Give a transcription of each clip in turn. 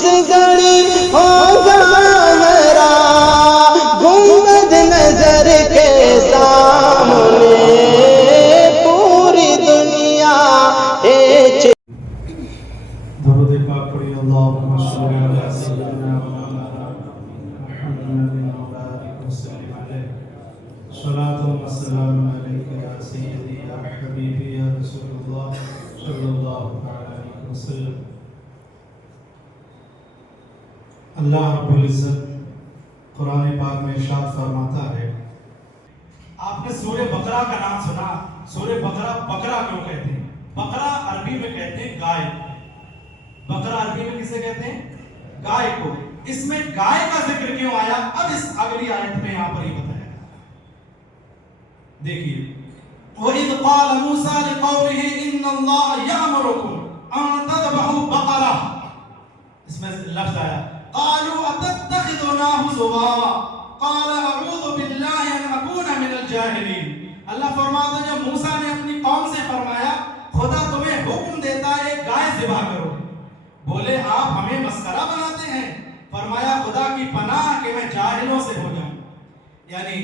جس گھڑی ہوگا میرا گنبد نظر کے سامنے پوری دنیا ہے۔ درود پاک پڑھی اللہم صلی علی سیدنا محمد و بارک وسلم علیہ صلاۃ و سلام علیک یا سیدی یا حبیبی یا رسول اللہ صلی اللہ علیہ وسلم۔ اللہ رب العزت قرآن پاک میں ارشاد فرماتا ہے، آپ نے سورہ بقرہ کا نام سنا؟ سورہ بقرہ بقرہ کیوں کہتے ہیں؟ بقرہ عربی میں کہتے ہیں گائے۔ بقرہ عربی میں کسے کہتے ہیں؟ گائے کو۔ اس میں گائے کا ذکر کیوں آیا؟ اب اس اگلی آیت میں یہاں پر یہ بتایا، دیکھیے، وَإِذْ قَالَ مُوسَىٰ لِقَوْمِهِ إِنَّ اللَّهَ يَأْمُرُكُمْ أَن تَذْبَحُوا بَقَرَةً، اس میں لفظ آیا قَالُوا أَتَتَّخِذُنَا هُزُوًا قَالَ أَعُوذُ بِاللَّهِ أَنْ أَكُونَ مِنَ الْجَاهِلِينَ۔ اللہ فرماتا ہے جب موسیٰ نے اپنی قوم سے فرمایا خدا تمہیں حکم دیتا ہے گائے ذبح کرو، بولے آپ ہمیں مسخرہ بناتے ہیں؟ فرمایا خدا کی پناہ کہ میں جاہلوں سے ہو جاؤں۔ یعنی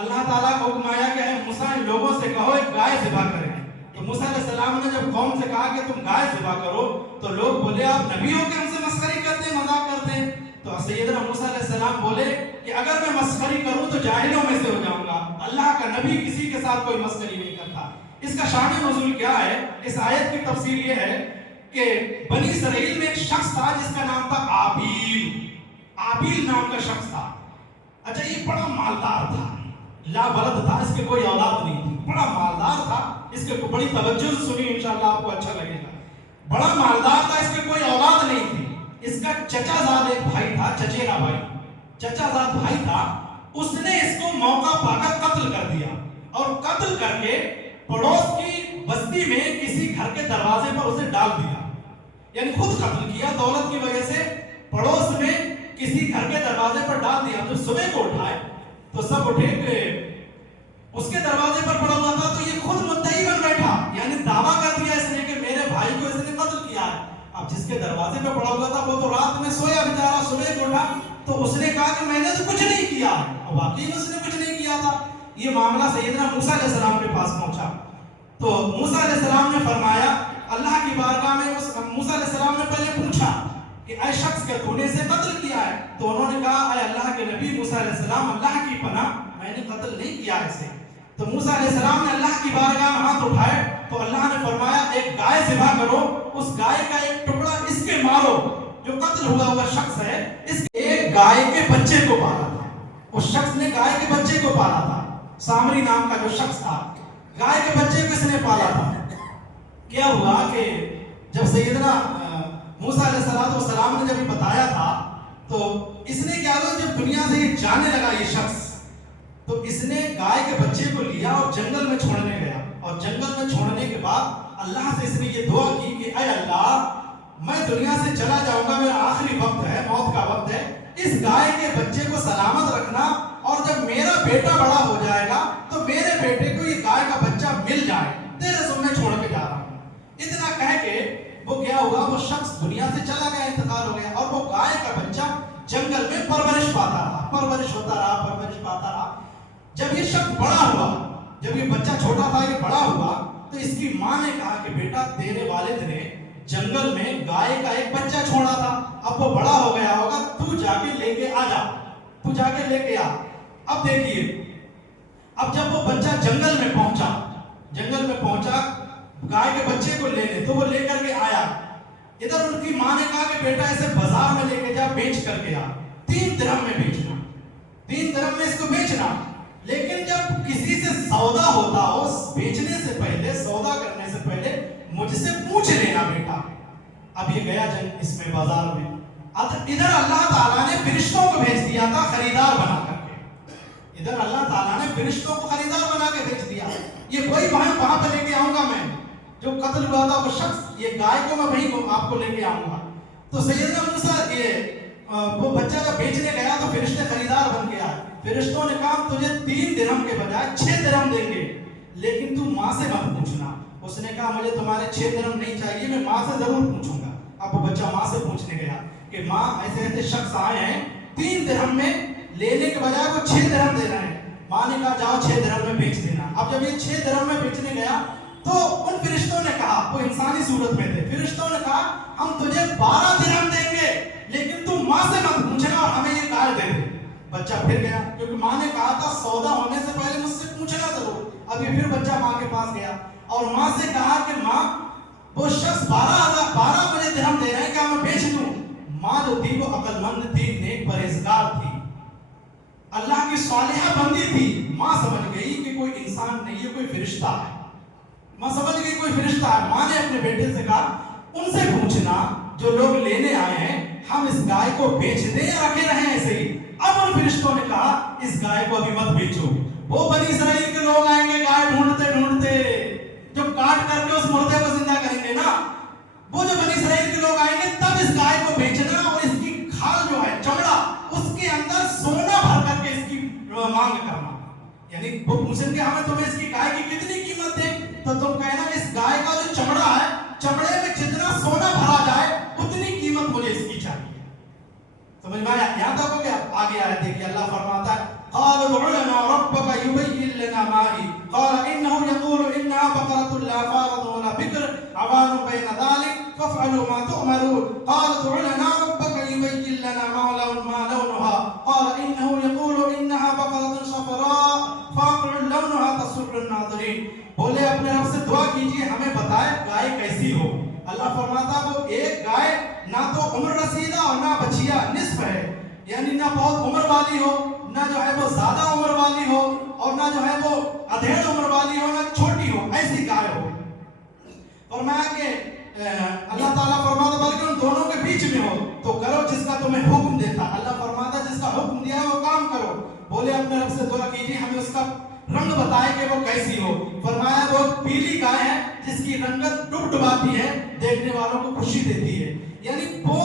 اللہ تعالیٰ کو حکم آیا کہ اے موسیٰ ان لوگوں سے کہو ایک گائے ذبح کریں۔ تو موسیٰ علیہ السلام نے جب قوم سے کہا کہ تم گائے ذبح کرو تو لوگ بولے آپ نبی ہو کہ ہم سے مسخری کرتے ہیں، مذاق کرتے ہیں؟ تو سیدنا موسیٰ علیہ السلام بولے کہ اگر میں مسخری کروں تو جاہلوں میں سے ہو جاؤں گا، اللہ کا نبی کسی کے ساتھ کوئی مسخری نہیں کرتا۔ اس کا شان نزول کیا ہے؟ اس آیت کی تفسیر یہ ہے کہ بنی اسرائیل میں ایک شخص تھا جس کا نام تھا آبیل نام کا شخص تھا۔ اچھا، یہ بڑا مالدار تھا، لا ولد تھا، اس کے کوئی اولاد نہیں تھی، بڑا مالدار تھا، اس کے بڑی توجہ سے سنی انشاءاللہ آپ کو اچھا لگے گا۔ بڑا مالدار تھا، اس کے کوئی اولاد نہیں تھی۔ اس کا چچا زاد ایک بھائی تھا، چچیرا بھائی، چچا زاد بھائی تھا، اس نے اس کو موقع پا کر قتل کر دیا، اور قتل کر کے پڑوس کی بستی میں کسی گھر کے دروازے پر اسے ڈال دیا، یعنی خود قتل کیا دولت کی وجہ سے، پڑوس میں کسی گھر کے دروازے پر ڈال دیا۔ جب صبح کو اٹھائے تو سب اٹھے کہ اس کے دروازے پر پڑا ہوا تھا، تو یہ خود مدعی بن بیٹھا، یعنی دعویٰ کر دیا اس نے کہ میرے بھائی کو اس نے قتل کیا ہے۔ اب جس کے دروازے پہ پڑا ہوا تھا وہ تو رات میں سویا بیچارہ، صبح کو اٹھا تو اس نے کہا کہ میں نے تو کچھ نہیں کیا، اور واقعی میں اس نے کچھ نہیں کیا تھا۔ یہ معاملہ سیدنا موسیٰ علیہ السلام کے پاس پہنچا تو موسیٰ علیہ السلام نے فرمایا اللہ کی بارگاہ میں، موسیٰ علیہ السلام نے پہلے پوچھا کہ اے شخص کیا تو نے اسے قتل کیا ہے؟ تو انہوں نے کہا اے اللہ کے نبی موسیٰ علیہ السلام اللہ کی پناہ میں نے قتل نہیں کیا اسے۔ تو موسیٰ علیہ السلام نے اللہ کی بارگاہ میں ہاتھ اٹھائے تو اللہ نے فرمایا ایک گائے ذبح کرو، اس گائے کا ایک ٹکڑا اس کے مارو، جو قتل ہوا شخص ہے اس ایک گائے کے بچے کو پالا تھا، اس شخص نے گائے کے بچے کو پالا تھا، سامری نام کا جو شخص تھا، گائے کے بچے کو اس نے پالا تھا۔ کیا ہوا کہ جب سیدنا موسیٰ علیہ السلام نے جب یہ بتایا تھا تو اس نے کیا ہوا، جب دنیا سے یہ جانے لگا یہ شخص، تو اس نے گائے کے بچے کو لیا اور جنگل میں چھوڑنے گیا، اور جنگل میں چھوڑنے کے بعد اللہ سے اس نے یہ دعا کی کہ اے اللہ میں دنیا سے چلا جاؤں گا، میرا آخری وقت ہے، موت کا وقت ہے، اس گائے کے بچے کو سلامت رکھنا، اور جب میرا بیٹا بڑا ہو جائے گا تو میرے بیٹے کو یہ گائے کا بچہ مل جائے، تیرے سامنے چھوڑ کے جا رہا ہوں۔ اتنا کہہ کے وہ کیا ہوا، وہ شخص دنیا سے چلا گیا، انتقال ہو گیا، اور وہ گائے کا بچہ جنگل میں پرورش پاتا رہا، پرورش ہوتا رہا، پرورش پاتا رہا۔ جب یہ شخص بڑا ہوا، جب یہ بچہ چھوٹا تھا یہ بڑا ہوا، تو اس کی ماں نے کہا کہ بیٹا تیرے والد نے جنگل میں گائے کا ایک بچہ چھوڑا تھا، اب وہ بڑا ہو گیا ہوگا، تو جا کے لے کے آ جا، تو جا کے لے کے آ۔ اب دیکھیے، اب جب وہ بچہ جنگل میں پہنچا گائے کے بچے کو لینے، تو وہ لے کر کے آیا، ادھر ان کی ماں نے کہا کہ بیٹا اسے بازار میں لے کے جا، بیچ کر کے آ، 3 درہم میں بیچنا، 3 درہم میں اس کو بیچنا۔ لیکن جب کسی سے سودا ہوتا ہو، بیچنے سے پہلے، سودا کرنے سے پہلے مجھ سے پوچھ لینا بیٹا۔ اب یہ گیا جنگ اس میں بازار میں، ادھر اللہ تعالیٰ نے فرشتوں کو بھیج دیا تھا خریدار بنا کر کے، ادھر اللہ تعالیٰ نے فرشتوں کو خریدار بنا کے بھیج دیا، یہ وہی وہاں پہ لے کے آؤں گا میں، جو قتل ہوا تھا وہ شخص، یہ گائے کو میں وہیں آپ کو لے کے آؤں گا۔ تو سیدنا موسیٰ وہ بچہ جب بیچنے گیا تو فرشتے خریدار بن کے آئے، فرشتوں نے کہا تجھے 3 درہم کے بجائے 6 درہم دیں گے، لیکن تو ماں سے مت پوچھنا۔ اس نے کہا مجھے تمہارے 6 درہم نہیں چاہیے، میں ماں سے ضرور پوچھوں گا۔ اب وہ بچہ ماں سے پوچھنے گیا، کہ ماں ایسے ایسے شخص آئے ہیں 3 درہم میں لینے کے بجائے وہ 6 درہم دے رہے ہیں. ماں نے کہا جاؤ 6 درہم میں بیچ دینا. اب جب یہ 6 درہم میں بیچنے گیا تو ان فرشتوں نے کہا, وہ انسانی صورت میں تھے, فرشتوں نے کہا ہم تجھے 12 درہم دیں گے لیکن تم ماں سے مت پوچھنا اور ہمیں یہ گائے دے دے. بچہ پھر گیا کیونکہ ماں نے کہا تھا سودا ہونے سے پہلے مجھ سے پوچھنا ضرور. اب یہ پھر بچہ ماں کے پاس گیا اور ماں سے کہا کہ ماں وہ شخص 12 مجھے درہم دے رہے ہیں, کیا میں بیچ دوں؟ ماں جو تھی وہ عقل مند تھی, نیک پرہیزگار تھی, اللہ کی صالحہ بندی تھی. ماں سمجھ گئی کہ کوئی انسان نہیں ہے, کوئی فرشتہ ہے. ماں سمجھ گئی کوئی فرشتہ ہے. ماں نے اپنے بیٹے سے کہا ان سے پوچھنا جو لوگ لینے آئے ہیں ہم اس گائے کو بیچ دیں یا رکھے رہیں ایسے ہی. اب ان فرشتوں نے کہا اس گائے کو ابھی مت بیچو. وہ بنی اسرائیل کے لوگ آئیں گے گائے ڈھونڈتے ڈھونڈتے, جو کاٹ کر کے اس مردے کو زندہ کریں گے نا, وہ جو بنی اسرائیل کے لوگ آئیں گے تب اس گائے کو بیچنا اور اس کی کھال جو ہے چمڑا اس کے اندر سونا بھر کر کے اس کی مانگ کرنا. یعنی وہ پوچھیں گے ہمیں تمہیں اس کی گائے کی کتنی قیمت دے, تو تم کہنا اس گائے کا جو چمڑا ہے چمڑے میں جتنا سونا بھرا جائے اتنی قیمت مجھے اس کی چاہیے. سمجھ میں آیا؟ یہاں تک ہو گیا. آگے آیت دیکھیے اللہ فرماتا ہے قال ادع لنا ربك يبين لنا ما هي قال انه يقول انها بقرة لا فارض ولا بكر عوان بين ذلك فافعلوا ما تؤمرون. قال ادع لنا ربك يبين لنا ما لونها قال انه يقول انها بقرة صفراء فاقع لونها تسر الناظرين. بولے اپنے رب سے دعا کیجئے ہمیں بتائے گائے کیسی ہو. اللہ فرماتا وہ ایک گائے نہ تو عمر رسیدہ اور نہ بچیا نصف ہے, یعنی نہ بہت عمر والی ہو نہ جو ہے وہ زیادہ عمر والی ہو اور نہ جو ہے وہ ادھیڑ عمر والی ہو نہ چھوٹی ہو, ایسی گائے ہو. فرمایا کہ اللہ تعالیٰ فرماتا بلکہ ان دونوں کے بیچ میں ہو تو کرو جس کا تمہیں حکم دیتا. اللہ فرماتا جس کا حکم دیا ہے وہ کام کرو. بولے اپنے رب سے دعا کیجیے ہمیں اس کا رنگ بتائے کہ وہ کیسی ہو. فرمایا وہ پیلی گائے ہے جس کی رنگت ڈباتی ہے, دیکھنے والوں کو خوشی دیتی ہے. یعنی وہ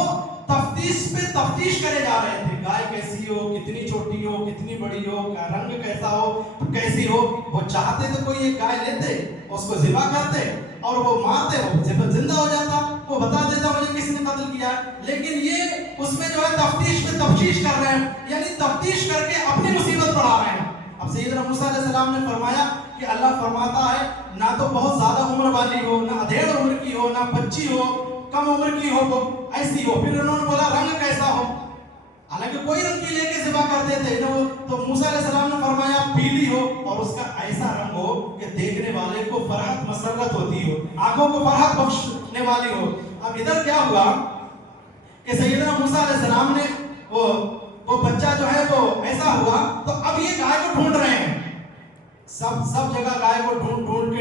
تفتیش پہ تفتیش کرے جا رہے تھے, گائے کیسی ہو, کتنی چھوٹی ہو, کتنی بڑی ہو, رنگ کیسا ہو, کیسی ہو. وہ چاہتے تو کوئی ایک گائے لیتے, اس کو ذبح کرتے اور وہ مارتے, وہ زندہ ہو جاتا, وہ بتا دیتا مجھے کس نے قتل کیا ہے. لیکن یہ اس میں جو ہے تفتیش پہ تفتیش کر رہے ہیں, یعنی تفتیش کر کے اپنی مصیبت بڑھا رہے ہیں. اب سیدنا موسیٰ علیہ السلام نے فرمایا کہ اللہ فرماتا ہے نہ تو بہت زیادہ عمر والی ہو, نہ ادھیڑ عمر کی ہو, نہ بچی ہو, کم عمر کی ہو, وہ ایسی ہو. پھر انہوں نے بولا رنگ کیسا ہو, حالانکہ کوئی رنگ کی لے کے ذبح کرتے تھے. تو موسیٰ علیہ السلام نے فرمایا پیلی ہو اور اس کا ایسا رنگ ہو کہ دیکھنے والے کو فرحت مسرت ہوتی ہو, آنکھوں کو فرحت بخشنے والی ہو. اب ادھر کیا ہوا کہ سیدنا موسیٰ علیہ السلام نے وہ بچہ جو ہے وہ ایسا ہوا تو اب یہ گائے کو ڈھونڈ رہے ہیں, سب جگہ گائے کو ڈھونڈ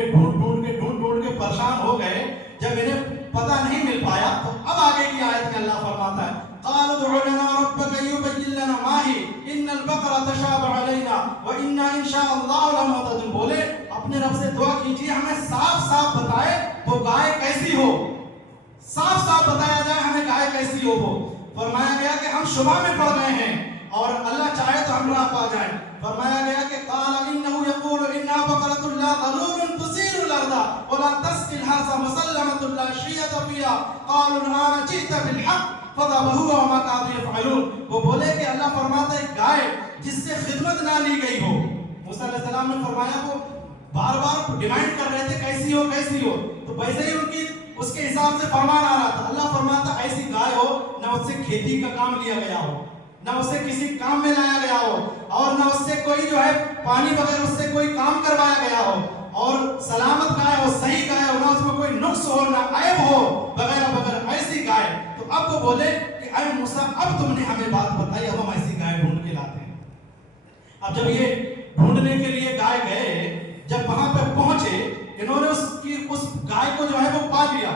کے پریشان ہو گئے. جب انہیں پتہ نہیں مل پایا تو اب آگے کی آیت میں اللہ فرماتا ہے قال ادع لنا ربك يبين لنا ما هي ان البقرة تشابه علينا وانا ان شاء الله لمهتدون. بولے اپنے رب سے دعا کیجیے ہمیں صاف صاف بتائے وہ گائے کیسی ہو, صاف صاف بتایا جائے ہمیں گائے کیسی ہو. وہ فرمایا گیا کہ ہم شبہ میں پڑ گئے ہیں اور اللہ چاہے تو ہم راہ پا جائیں. فرمایا گیا کہ قال انه يقول انها بقرة لا ذلول تثير الارض ولا تسقي الحرث مسلمة لا شية فيها قالوا الآن جئت بالحق فذبحوها وما كانوا يفعلون. وہ بولے کہ اللہ فرماتا ہے گائے جس سے خدمت نہ لی گئی ہو. موسیٰ علیہ السلام نے فرمایا وہ بار بار ڈیمانڈ کر رہے تھے کیسی ہو کیسی ہو, تو ویسے ہی ان کی اس کے حساب سے فرمان آ رہا تھا. اللہ فرماتا ایسی گائے ہو نہ اس سے کھیتی کا کام لیا گیا ہو, نہ اسے کسی کام میں لایا گیا ہو, اور نہ اس سے کوئی جو ہے پانی بغیر اس سے کوئی کام کروایا گیا ہو, اور سلامت گائے ہو, صحیح گائے ہو, نہ اس میں کوئی نقص ہو نہ عیب ہو وغیرہ وغیرہ, ایسی گائے. تو اب وہ بولے کہ اے موسیٰ اب تم نے ہمیں بات بتائی, اب ہم ایسی گائے ڈھونڈ کے لاتے ہیں. اب جب یہ ڈھونڈنے کے لیے گائے گئے, جب وہاں پہ پہنچے انہوں نے اس گائے کو جو ہے وہ پا لیا.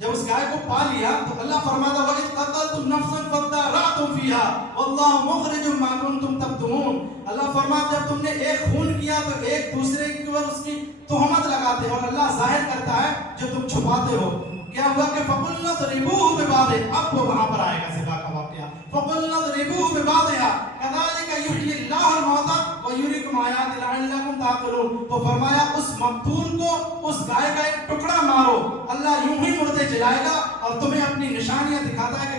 جب اس گائے کو پا لیا تو اللہ فرماتا وَإِذْ قَتَلْتُمْ نَفْسًا فَادَّارَأْتُمْ فِيهَا وَاللَّهُ مُخْرِجٌ مَا كُنْتُمْ تَكْتُمُونَ. اللہ فرماتا جب تم نے ایک خون کیا تو ایک دوسرے کے اوپر اس کی تہمت لگاتے اور اللہ ظاہر کرتا ہے جو تم چھپاتے ہو. کیا ہوا کہ فَقُلْنَا اضْرِبُوهُ بِبَعْضِهَا, اب وہ وہاں پر آئے گا ذبح کا واقعہ. فَقُلْنَا اضْرِبُوهُ بِبَعْضِهَا كَذَلِكَ يُحْيِي اللَّهُ الْمَوْتَى وَيُرِيكُمْ آيَاتِهِ لَعَلَّكُمْ تَعْقِلُونَ. تو فرمایا اس مقتول کو اس گائے کا ایک ٹکڑا مارو, اللہ یوں ہی مردے جلائے گا اور تمہیں اپنی نشانیاں دکھاتا ہے کہ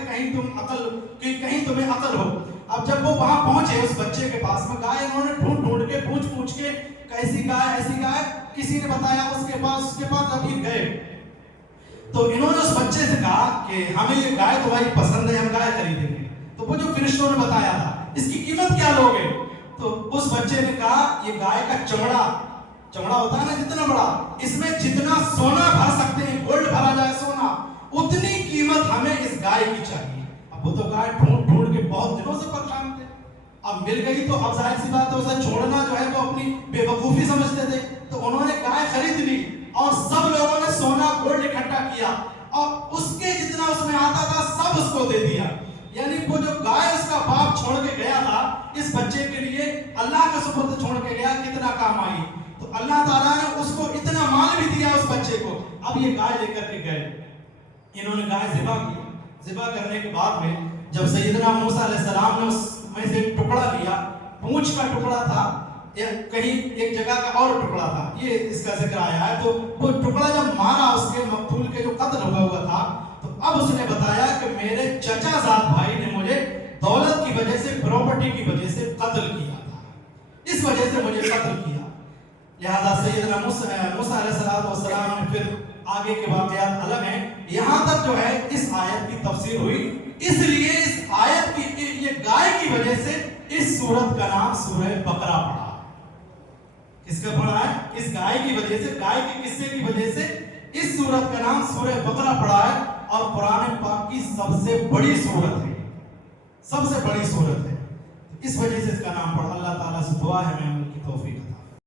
کہیں تمہیں عقل ہو. اب جب وہ وہاں پہنچے اس بچے کے پاس میں، گائے انہوں نے ڈھونڈ کے پوچھ کے کیسی گائے ایسی گائے، کسی نے بتایا اس کے پاس ابھی گئے. تو انہوں نے اس بچے سے کہا کہ ہمیں یہ گائے تمہاری پسند ہے، ہم گائے خریدیں گے. تو وہ جو فرشتوں نے بتایا تھا اس کی قیمت کیا لوگے؟ تو اس بچے نے کہا یہ گائے کا چمڑا ہوتا ہے نا جتنا بڑا، اس میں جتنا سونا بھر سکتے ہیں، گولڈ بھرا جائے سونا، اتنی قیمت ہمیں اس گائے کی چاہیے. اب وہ تو گائے ڈھونڈ کے بہت دنوں سے پریشان تھے، اب مل گئی تو اب ظاہر سی بات ہے اسے چھوڑنا جو ہے وہ اپنی بے وقوفی سمجھتے تھے. تو انہوں نے گائے خرید لی اور سب لوگوں نے سونا گولڈ اکٹھا کیا اور اس کے جتنا اس میں آتا تھا سب اس کو دے دیا. یعنی وہ جو گائے اس کا باپ چھوڑ کے گیا تھا اس بچے کے لیے اللہ کے سپرد چھوڑ کے گیا، کتنا کام آئی. تو اللہ تعالیٰ نے اس کو اتنا مال بھی دیا اس بچے کو. اب یہ گائے لے کر کے گئے، انہوں نے گائے ذبح کی. ذبح کرنے کے بعد میں جب سیدنا موسیٰ علیہ السلام نے اس میں سے ایک ٹکڑا لیا، پونچھ کا ٹکڑا تھا یا کہیں ایک جگہ کا اور ٹکڑا تھا، یہ اس کا ذکر آیا ہے. تو وہ ٹکڑا جب مارا اس کے مقتول کے جو قتل ہوا تھا، تو اب اس نے بتایا کہ میرے چچا زاد بھائی نے مجھے دولت کی وجہ سے، پراپرٹی کی وجہ سے قتل کیا تھا، اس وجہ سے مجھے قتل کیا. لہذا سیدنا موسیٰ علیہ السلام نے پھر آگے کے واقعات الگ ہیں. یہاں تک جو ہے اس آیت کی تفسیر ہوئی. اس لیے اس آیت کی یہ گائے کی وجہ سے اس سورت کا نام سورہ بقرہ پڑا. کس کا پڑھا ہے؟ اس گائے کی وجہ سے، گائے کے قصے کی وجہ سے اس سورت کا نام سورہ بقرہ پڑھا ہے. اور قرآن پاک کی سب سے بڑی سورت ہے، سب سے بڑی سورت ہے، اس وجہ سے اس کا نام پڑھا. اللہ تعالیٰ سے دعا ہے ہمیں عمل کی توفیق